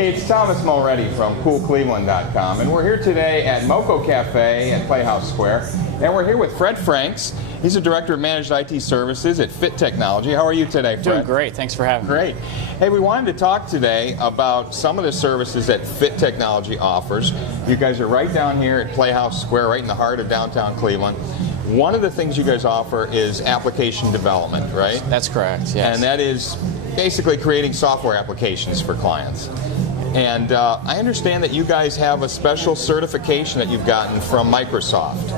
Hey, it's Thomas Mulready from CoolCleveland.com, and we're here today at Moco Cafe at Playhouse Square, and we're here with Fred Franks. He's the Director of Managed IT Services at Fit Technology. How are you today, Fred? Doing great. Thanks for having me. Great. Hey, we wanted to talk today about some of the services that Fit Technology offers. You guys are right down here at Playhouse Square, right in the heart of downtown Cleveland. One of the things you guys offer is application development, right? That's correct, yes. And that is basically creating software applications for clients. And I understand that you guys have a special certification that you've gotten from Microsoft.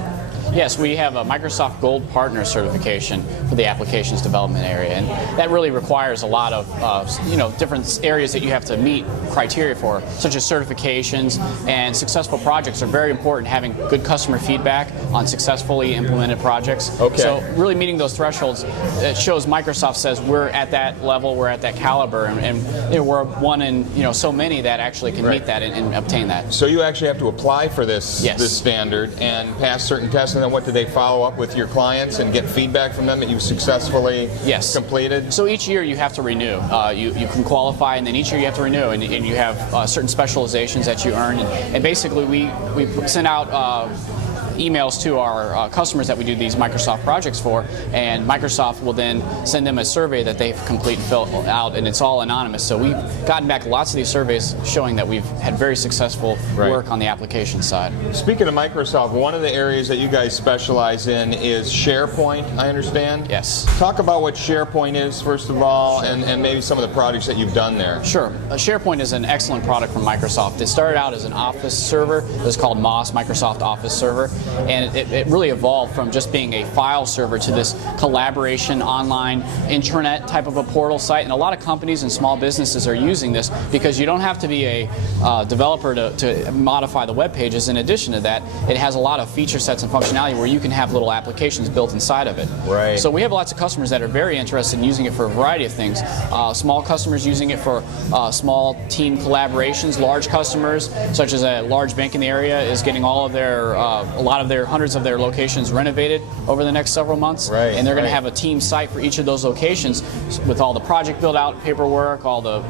Yes, we have a Microsoft Gold Partner certification for the applications development area, and that really requires a lot of different areas that you have to meet criteria for, such as certifications, and successful projects are very important. Having good customer feedback on successfully implemented projects. Okay. So really meeting those thresholds, it shows Microsoft says we're at that level, we're at that caliber, and we're one in so many that actually can meet that and obtain that. So you actually have to apply for this Yes. standard and pass certain tests. And then what do they follow up with your clients and get feedback from them that you've successfully completed? So each year you have to renew. You can qualify, and then each year you have to renew, and you have certain specializations that you earn. And basically we send out emails to our customers that we do these Microsoft projects for, and Microsoft will then send them a survey that they've complete and fill out, and it's all anonymous. So we've gotten back lots of these surveys showing that we've had very successful work on the application side. Speaking of Microsoft, one of the areas that you guys specialize in is SharePoint, I understand? Yes. Talk about what SharePoint is, first of all, and maybe some of the projects that you've done there. Sure. SharePoint is an excellent product from Microsoft. It started out as an Office server. It was called MOS, Microsoft Office Server. And it really evolved from just being a file server to this collaboration online intranet type of a portal site. And a lot of companies and small businesses are using this because you don't have to be a developer to modify the web pages. In addition to that, it has a lot of feature sets and functionality where you can have little applications built inside of it. Right. So we have lots of customers that are very interested in using it for a variety of things. Small customers using it for small team collaborations. Large customers, such as a large bank in the area, is getting all of their a lot of their hundreds of their locations renovated over the next several months, and they're going to have a team site for each of those locations with all the project build out paperwork, all the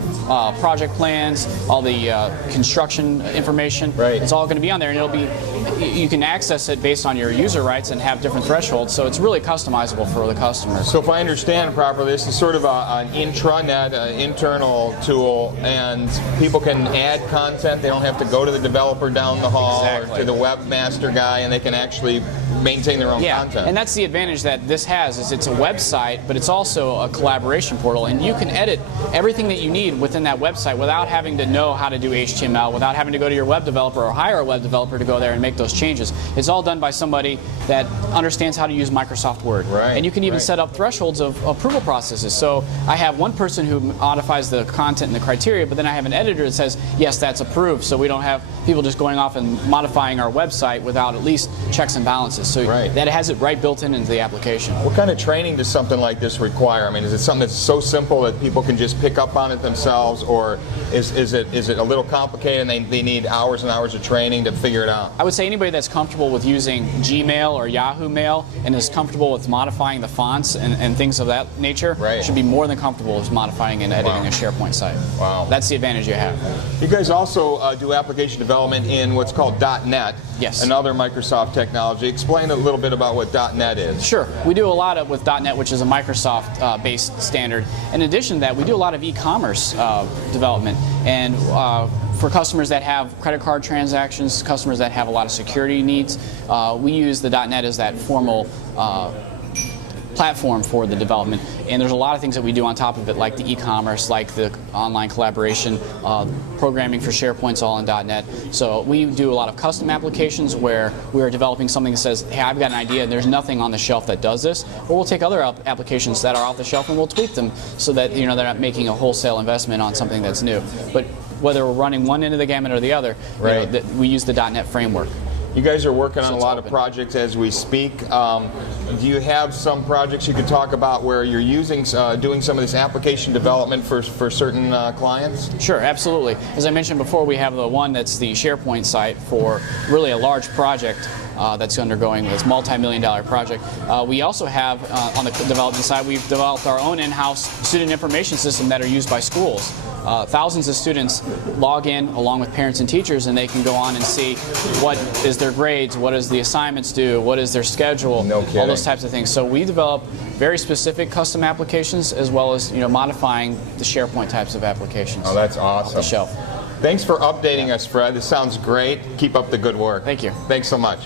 project plans, all the construction information. It's all going to be on there, and it'll be, you can access it based on your user rights and have different thresholds, so it's really customizable for the customer. So if I understand properly, this is sort of an intranet, an internal tool, and people can add content. They don't have to go to the developer down the hall or to the webmaster guy, and they can actually maintain their own content. And that's the advantage that this has, is it's a website, but it's also a collaboration portal, and you can edit everything that you need within that website without having to know how to do HTML, without having to go to your web developer or hire a web developer to go there and make those changes. It's all done by somebody that understands how to use Microsoft Word. And you can even set up thresholds of approval processes. So I have one person who modifies the content and the criteria, but then I have an editor that says, yes, that's approved, so we don't have people just going off and modifying our website without at least checks and balances. So that has it built into the application. What kind of training does something like this require? I mean, is it something that's so simple that people can just pick up on it themselves, or is it a little complicated and they need hours and hours of training to figure it out? I would say anybody that's comfortable with using Gmail or Yahoo Mail and is comfortable with modifying the fonts and things of that nature should be more than comfortable with modifying and editing a SharePoint site. That's the advantage you have. You guys also do application development in what's called .NET, another Microsoft technology. Explain a little bit about what .NET is. Sure. We do a lot with .NET, which is a Microsoft-based standard. In addition to that, we do a lot of e-commerce development. And for customers that have credit card transactions, customers that have a lot of security needs, we use the .NET as that formal platform for the development. And there's a lot of things that we do on top of it, like the e-commerce, like the online collaboration, programming for SharePoint's all in .NET. So we do a lot of custom applications where we are developing something that says, hey, I've got an idea and there's nothing on the shelf that does this. Or we'll take other applications that are off the shelf and we'll tweak them so that they're not making a wholesale investment on something that's new. But whether we're running one end of the gamut or the other, we use the .NET framework. You guys are working on a lot of projects as we speak. Do you have some projects you could talk about where you're using, doing some of this application development for certain clients? Sure, absolutely. As I mentioned before, we have the one that's the SharePoint site for really a large project that's undergoing this multi-million-dollar project. We also have, on the development side, we've developed our own in-house student information system that are used by schools. Thousands of students log in along with parents and teachers, and they can go on and see what is their grades, what is the assignments due, what is their schedule, No kidding. all those types of things. So we develop very specific custom applications, as well as modifying the SharePoint types of applications. Oh, that's awesome. Off the shelf. Thanks for updating us, Fred. This sounds great. Keep up the good work. Thank you. Thanks so much.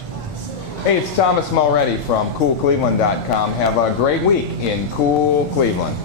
Hey, it's Thomas Mulready from CoolCleveland.com. Have a great week in Cool Cleveland.